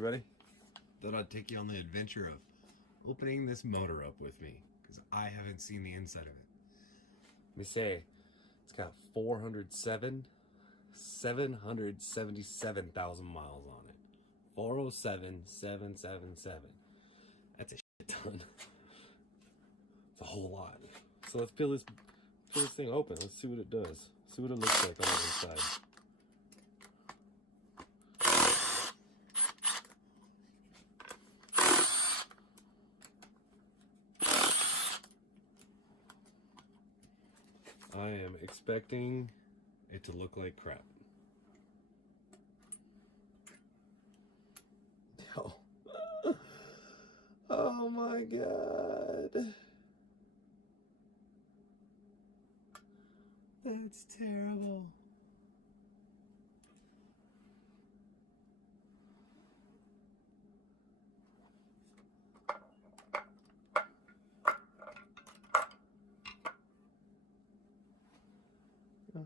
everybody. Thought I'd take you on the adventure of opening this motor up with me, because I haven't seen the inside of it. Let me say, it's got 777,000 miles on it. 407,777. That's a shit ton. It's a whole lot. So let's peel this thing open. Let's see what it does. See what it looks like on the inside. I am expecting it to look like crap. Oh, oh my God. That's terrible.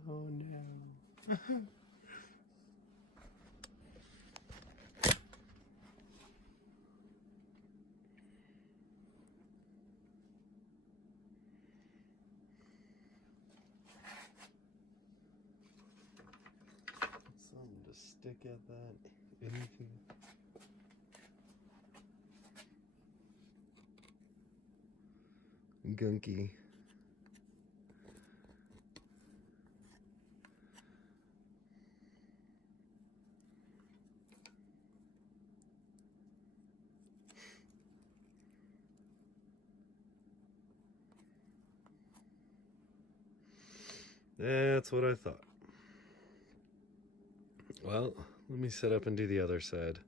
Oh no. Something to stick at that. Anything. Gunky. That's what I thought. Well, let me set up and do the other side.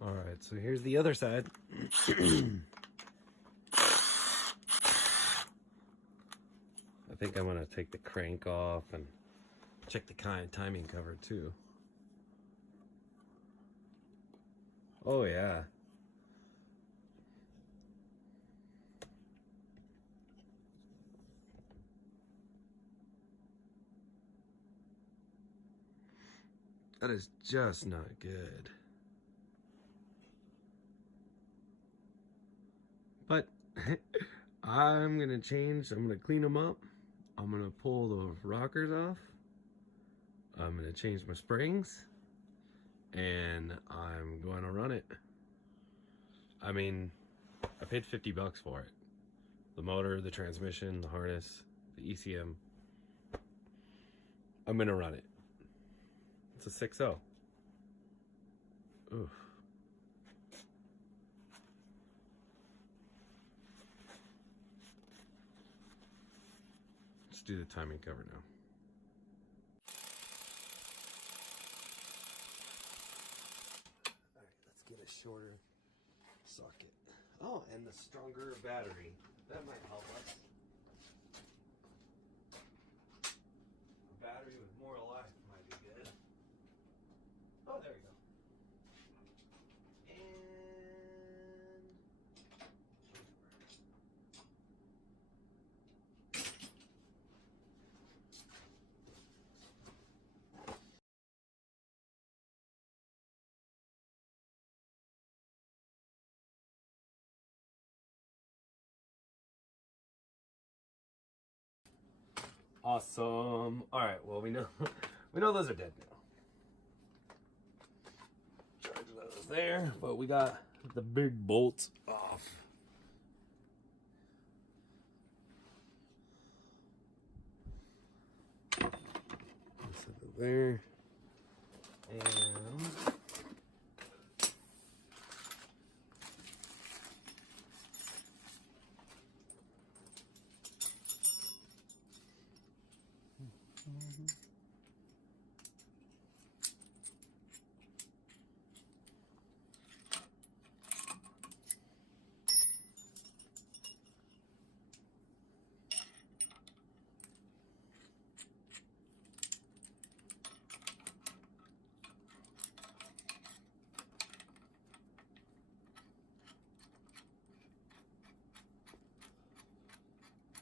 All right, so here's the other side. I think I'm gonna take the crank off and check the timing cover too. Oh yeah. That is just not good. But I'm gonna clean them up. I'm gonna pull the rockers off. I'm gonna change my springs. And I'm going to run it. I mean, I paid $50 for it. The motor, the transmission, the harness, the ECM. I'm gonna run it. It's a 6.0. Oof. Let's do the timing cover now. All right, let's get a shorter socket. Oh, and the stronger battery. That might help us. A battery with more life might be good. Oh, there we go. And awesome. All right, well, we know those are dead now. Charge those there, but we got the big bolts off. Set it there. And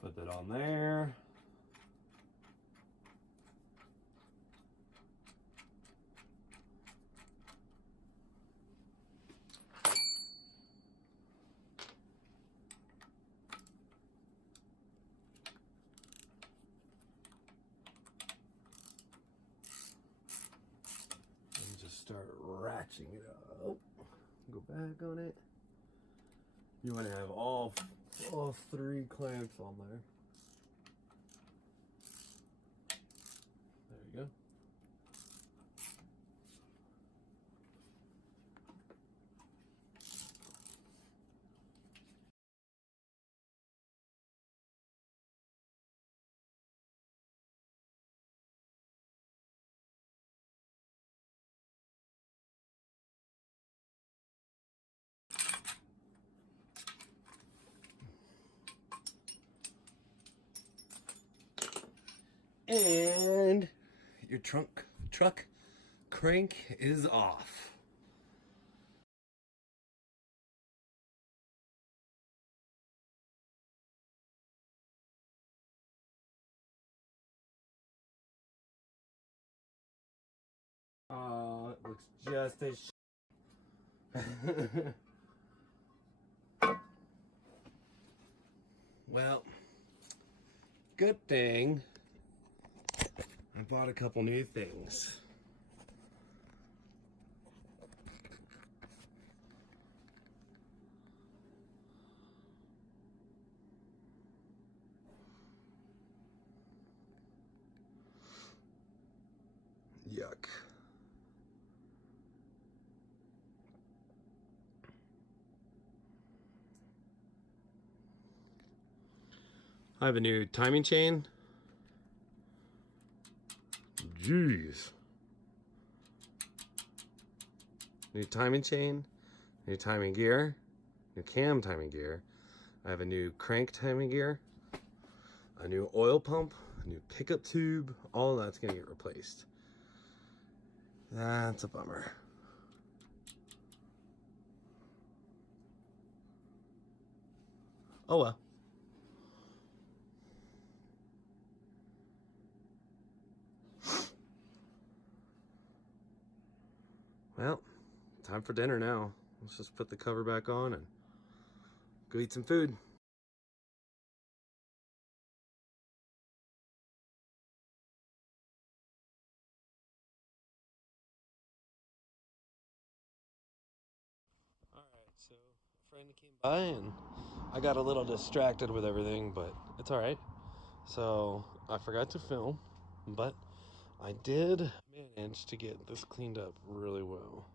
put that on there. catching it up. Go back on it. You want to have all 3 clamps on there. There you go. And your truck crank is off. It looks just as well, good thing I bought a couple new things. Yuck. I have a new timing chain. Jeez. New timing chain, new timing gear, new cam timing gear. I have a new crank timing gear, a new oil pump, a new pickup tube. All that's gonna get replaced. That's a bummer. Oh well. Well, time for dinner now. Let's just put the cover back on and go eat some food. Alright, so a friend came by and I got a little distracted with everything, but it's alright. So I forgot to film, but I did manage to get this cleaned up really well.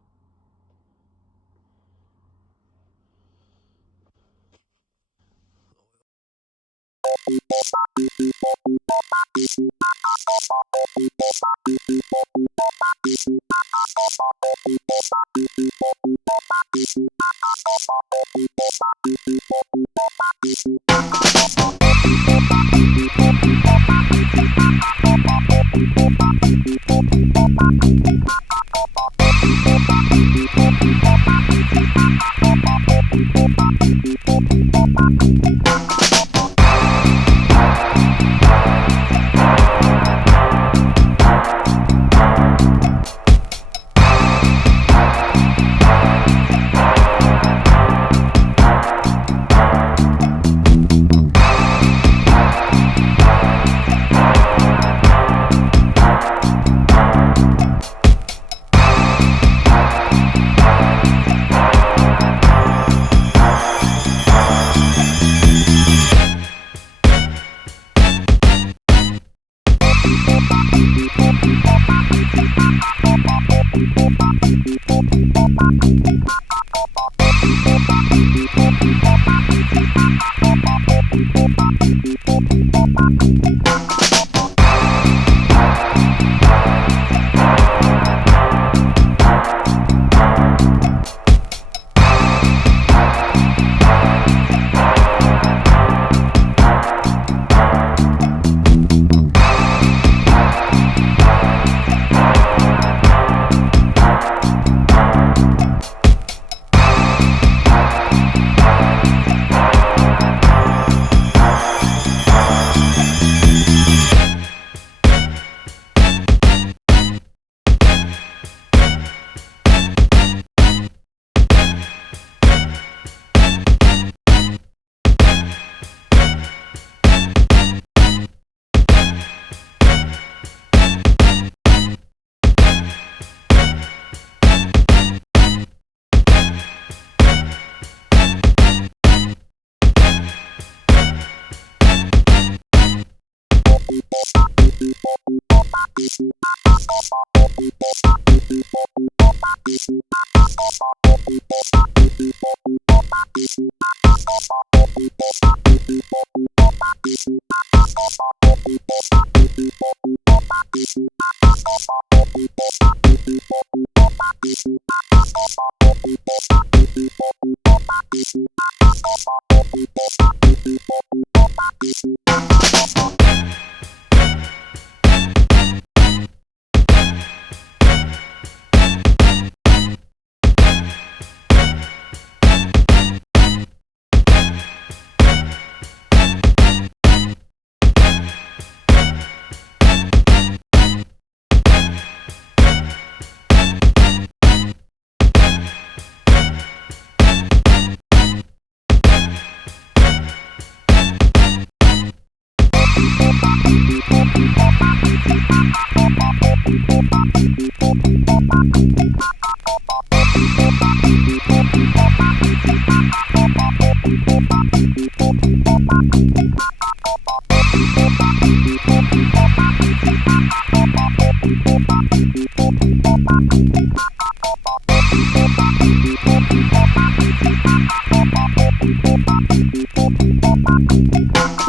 Thank you.